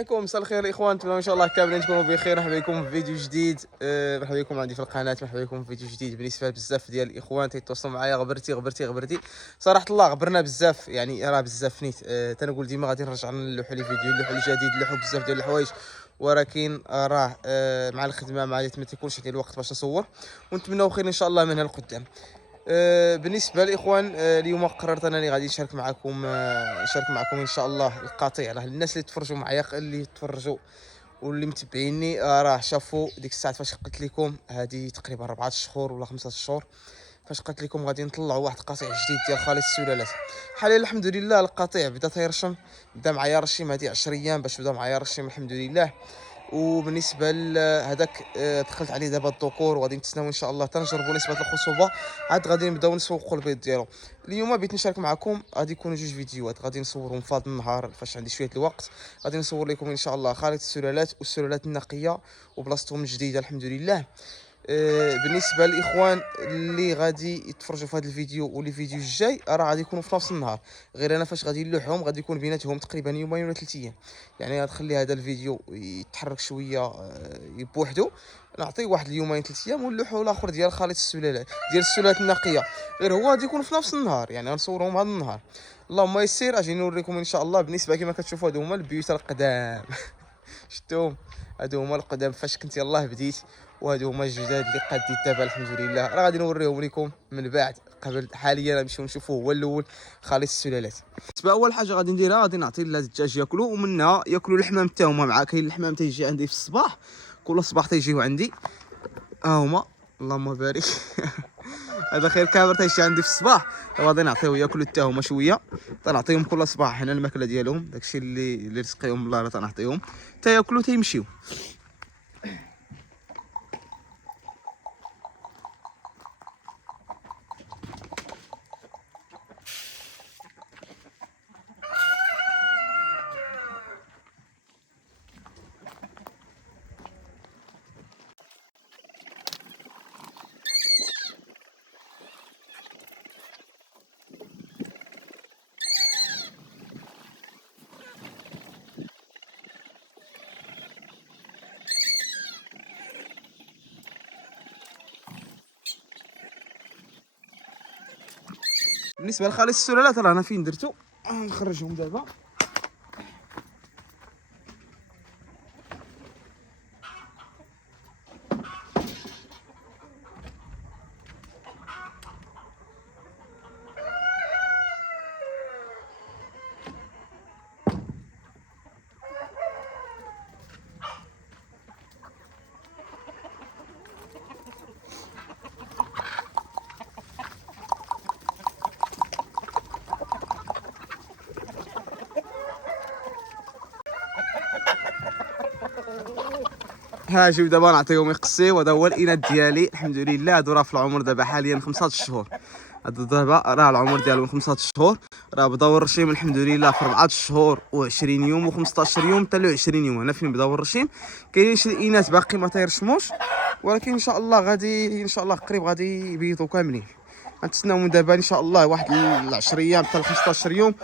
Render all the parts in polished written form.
عليكم. مساء الخير الاخوان، نتمنى ان شاء الله كاملين تكونوا بخير. مرحبا بكم في فيديو جديد. مرحبا بكم عندي في القناه، مرحبا بكم في فيديو جديد. بالنسبه بزاف ديال الاخوان تيتواصلوا معايا، غبرتي صراحه الله غبرنا بزاف، يعني راه بزاف نيت. تنقول ديما غادي نرجع نلوحوا لي فيديو، نلوحوا لي جديد، نلوحوا بزاف ديال الحوايج، ولكن راه مع الخدمه مع ما تيكونش عندي الوقت باش نصور، ونتمنوا خير ان شاء الله من هنا لقدام. بالنسبه للاخوان، اليوم قررت انني غادي نشارك معكم ان شاء الله القطيع. راه الناس اللي تفرجوا معايا، اللي تفرجوا واللي متبعيني، راه شافوا ديك الساعه فاش قلت لكم هذه تقريبا 4 شهور ولا 5 شهور، فاش قلت لكم غادي نطلعوا واحد القطيع جديد ديال خالص السلالات. حاليا الحمد لله القطيع بدا تيرشم، بدا معايا رشيم هذه 10 ايام باش بدا معايا رشيم الحمد لله. وبالنسبه لهذاك دخلت عليه دابا الذكور، وغادي نتسناو ان شاء الله تنجربوا نسبه الخصوبه، عاد غادي نبداو نسوقوا البيض ديالو. اليوم بغيت نشارك معكم، غادي يكونوا جوج فيديوهات غادي نصورهم في هذا النهار فاش عندي شويه الوقت. غادي نصور لكم ان شاء الله خالص السلالات والسلالات النقيه وبلاصتهم الجديده الحمد لله. بالنسبه للاخوان اللي غادي يتفرجوا في هذا الفيديو واللي فيديو الجاي، راه غادي يكونوا في نفس النهار، غير انا فاش غادي نلوحهم غادي يكون بيناتهم تقريبا يومين ولا 3 ايام. يعني غتخلي هذا الفيديو يتحرك شويه بوحدو، نعطيه واحد اليومين 3 ايام، ونلوحوا الاخر ديال خالص السلالات ديال السلالات النقيه، غير هو غادي يكون في نفس النهار، يعني غنصورهم هذا النهار. اللهم يسير، اجي نوريكم ان شاء الله. بالنسبه كما كتشوفوا هادو هما البيوت القدام شفتوهم، هادو هما القدام فاش كنت يلاه بديت، وهادو هما الجداد اللي قادين دابا الحمد لله. راه غادي نوريهم لكم من بعد، قبل حاليا نمشيو نشوفوه هو الاول خالص السلالات. بالنسبه اول حاجه غادي نديرها، غادي نعطي الدجاج ياكلوا، ومنها ياكلوا الحمام تاعهم مع كاين الحمام تيجي عندي في الصباح، كل صباح تيجيو عندي، ها هما اللهم بارك هذا خير كامل تيجي عندي في الصباح، غادي نعطيو ياكلوا حتى هما شويه، تنعطيهم كل صباح هنا الماكله ديالهم، داكشي اللي رزقيهم الله راه تنعطيهم حتى ياكلوا تيمشيو. بالنسبه لخالص السلالات راه انا فين درتو، نخرجهم دابا. ها شوف دابا نعطيهم يقصيو، هذا هو الاناث ديالي الحمد لله. هادو راه في العمر دابا حاليا 5 شهور، هادو دابا راه العمر ديالهم 5 شهور، راه بداو الرشيم الحمد لله في 4 شهور و20 يوم و15 يوم حتى ل 20 يوم. هنا فين بداو الرشيم، كاينين شي اناث باقي ما تيرشموش، ولكن ان شاء الله غادي ان شاء الله قريب غادي يبيضوا كاملين. غنتسناو من دابا ان شاء الله واحد 10 ايام حتى ل 15 يوم،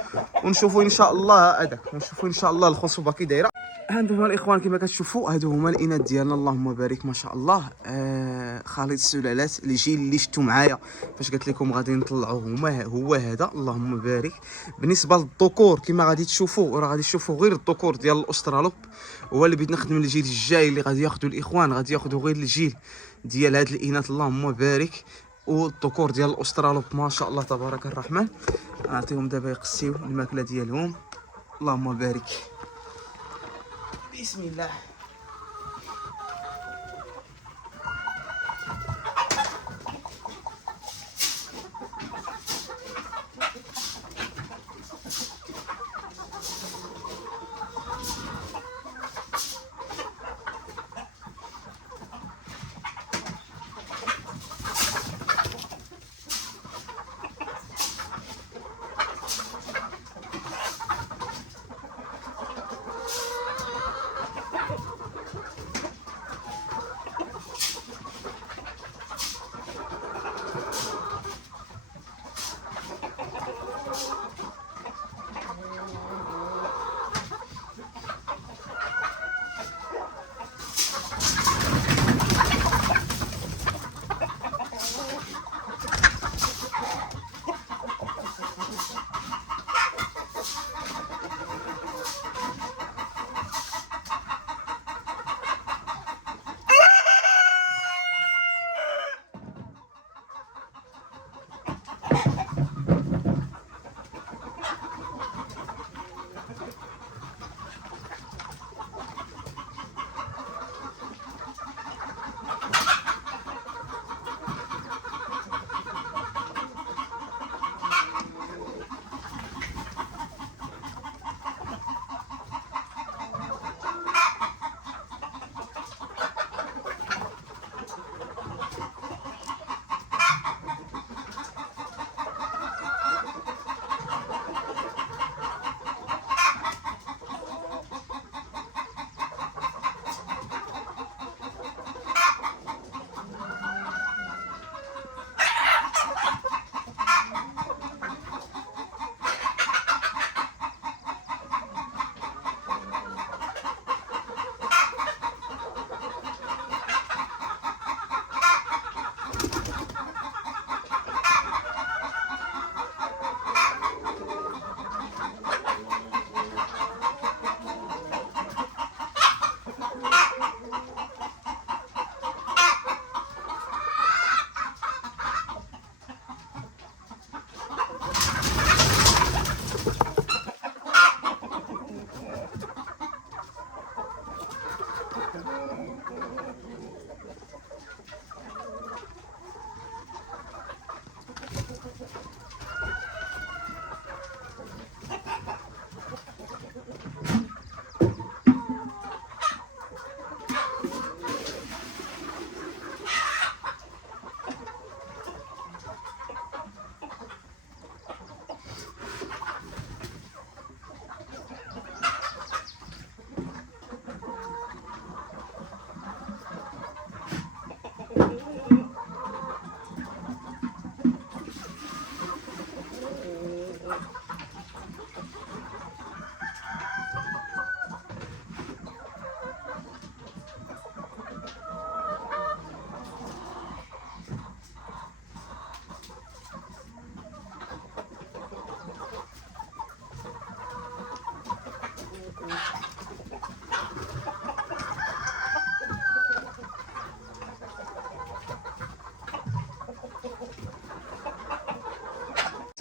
ونشوفوا ان شاء الله هذاك، ونشوفوا ان شاء الله الخصوبه كي دايره. هانتوما الاخوان كما كتشوفوا هادو هما الاناث ديالنا اللهم بارك ما شاء الله. خالد السلالات الجيل اللي شفتوا معايا فاش قلت لكم غادي نطلعوه هو هذا اللهم بارك. بالنسبه للذكور كما غادي تشوفوا، راه غادي تشوفوا غير الذكور ديال الاسترالوب، هو اللي بغيت نخدم الجيل الجاي اللي غادي ياخذوا الاخوان، غادي ياخذوا غير الجيل ديال هاد الاناث اللهم بارك. والذكور ديال الاسترالوب ما شاء الله تبارك الرحمن. نعطيهم دابا يقسيو الماكله ديالهم اللهم بارك. بسم الله.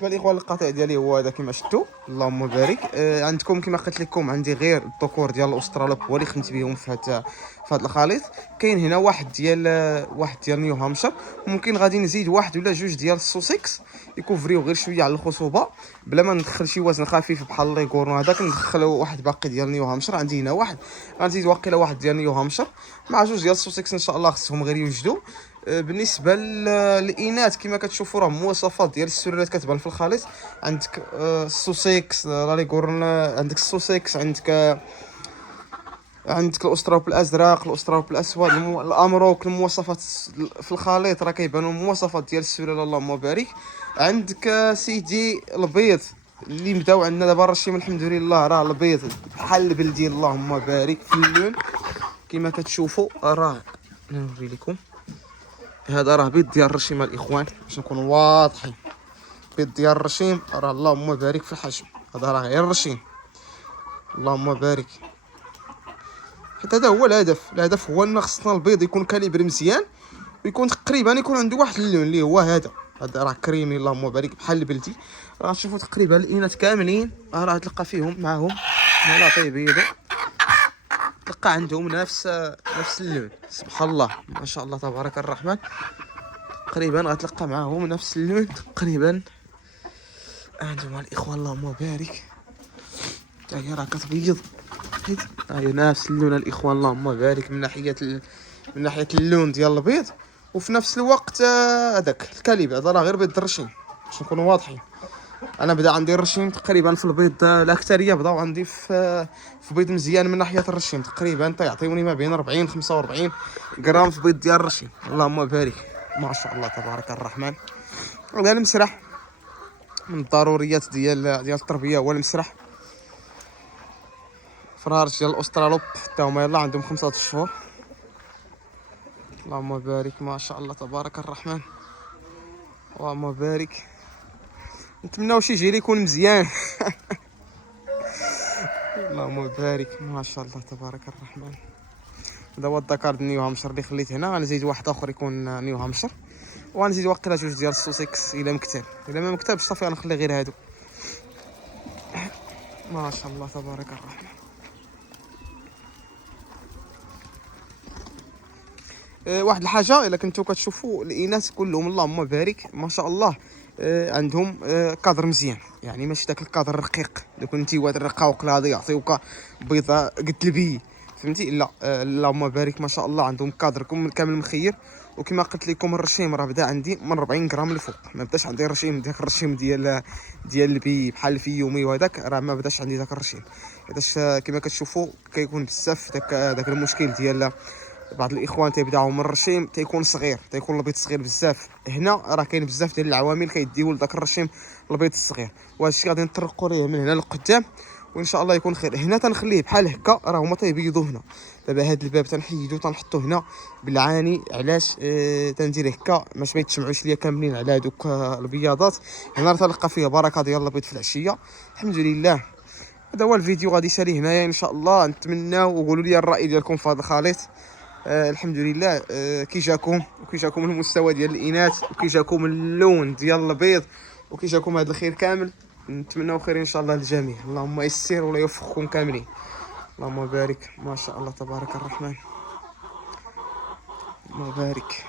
بالنسبه للاخوان القطيع ديالي هو هذا كما شفتوا، اللهم بارك. عندكم كما قلت لكم عندي غير الذكور ديال الاسترالوب هو اللي خدمت بهم في هذا الخليط. كاين هنا واحد ديال نيو هامشر، ممكن غادي نزيد واحد ولا جوج ديال السوسيكس يكوفريو غير شويه على الخصوبه بلا ما ندخل شي وزن خفيف بحال لي غورن هذاك. ندخل واحد باقي ديال نيو هامشر، عندي هنا واحد، غنزيد واقيلا واحد ديال نيو هامشر مع جوج ديال السوسيكس ان شاء الله، خصهم غير يوجدوا. بالنسبه للاناث كما كتشوفوا راه مواصفات ديال السلالات كتبان في الخليط. عندك السوسيكس رالي غورن، عندك السوسيكس، عندك الاستروب الازرق، الاستروب الاسود، الامروك. المواصفات في الخليط راه كيبانوا المواصفات ديال السلاله اللهم بارك. عندك سيدي البيض اللي بداو عندنا دابا الرشيم الحمد لله، راه البيض بحال البلدي اللهم بارك في اللون كما كتشوفوا. راه نوري لكم، هذا راه بيض ديال الرشيم الاخوان باش نكونوا واضحين. بيض ديال الرشيم راه اللهم بارك في الحجم، هذا راه غير الرشيم اللهم بارك. حيت هذا هو الهدف هو ان خصنا البيض يكون كاليبر مزيان ويكون تقريبا يكون عنده واحد اللون اللي هو هذا راه كريمي اللهم بارك بحال البلدي. راه تشوفوا تقريبا الاناث كاملين راه تلقى فيهم معاهم لا طيبيض، تلقى عندهم نفس اللون. سبحان الله ما شاء الله تبارك الرحمن، تقريبا غتلقى معاهم نفس اللون تقريبا. عندهم الاخوان اللهم بارك، حتى هي راه كتبيض، هي نفس اللون الاخوان اللهم بارك من ناحيه اللون ديال البيض، وفي نفس الوقت هذاك الكاليب هذا راه غير بيض الرشيم باش نكونوا واضحين. انا بدا عندي الرشيم تقريبا في البيض، الاكثريه بداو عندي في بيض مزيان من ناحيه الرشيم، تقريبا تيعطيوني ما بين 40 45 غرام في بيض ديال الرشيم اللهم بارك ما شاء الله تبارك الرحمن. هذا المسرح من الضروريات ديال التربيه، هو المسرح. فرارج ديال الاسترالوب حتى هما يلاه عندهم 5 شهور اللهم بارك ما شاء الله تبارك الرحمن اللهم بارك. نتمناو شي جيل يكون مزيان اللهم بارك ما شاء الله تبارك الرحمن. هذا هو الذكر نيو هامشر اللي خليت هنا، غنزيد واحد اخر يكون نيو هامشر، وغنزيد واقيلا جوج ديال السوسيكس الا مكتب، الا ما مكتبش صافي غنخلي غير هادو ما شاء الله تبارك الرحمن. واحد الحاجه الا كنتو كتشوفوا الاناث كلهم اللهم بارك ما شاء الله عندهم كادر مزيان، يعني ماشي داك الكادر الرقيق اللي كنتي واد الرقاوق هذا يعطيوك بيضه قد البي فهمتي. لا اللهم بارك ما شاء الله عندهم كادر كامل مخير. وكما قلت لكم الرشيم راه بدا عندي من 40 غرام لفوق، ما بداش عندي الرشيم داك الرشيم ديال البي بحال الفيومي وهذاك، راه ما بداش عندي داك الرشيم حيتاش كما كتشوفوا كيكون بزاف داك المشكل ديال بعض الاخوان تيبداو من الرشيم تيكون صغير، تيكون البيض صغير بزاف. هنا راه كاين بزاف ديال العوامل كيديو لذاك الرشيم البيض الصغير، وهذا الشيء غادي نطرقوا ليه من هنا لقدام وان شاء الله يكون خير. هنا تنخليه بحال هكا، راه هما تيبيضوا هنا. دابا هاد الباب تنحيدو تنحطو هنا بالعاني، علاش تندير هكا باش ما يتجمعوش ليا كاملين على هذوك البياضات. هنا راه تلقى فيه بركه ديال البيض في العشيه الحمد لله. هذا هو الفيديو غادي يسالي هنايا ان شاء الله. نتمناو وقولوا لي الراي ديالكم في هذا الخليط. الحمد لله. كي جاكم المستوى ديال الاناث، وكي جاكم اللون ديال البيض، وكي جاكم هذا الخير كامل. نتمناو خير ان شاء الله للجميع. اللهم يسر ولا يوفقكم كاملين اللهم بارك ما شاء الله تبارك الرحمن اللهم بارك.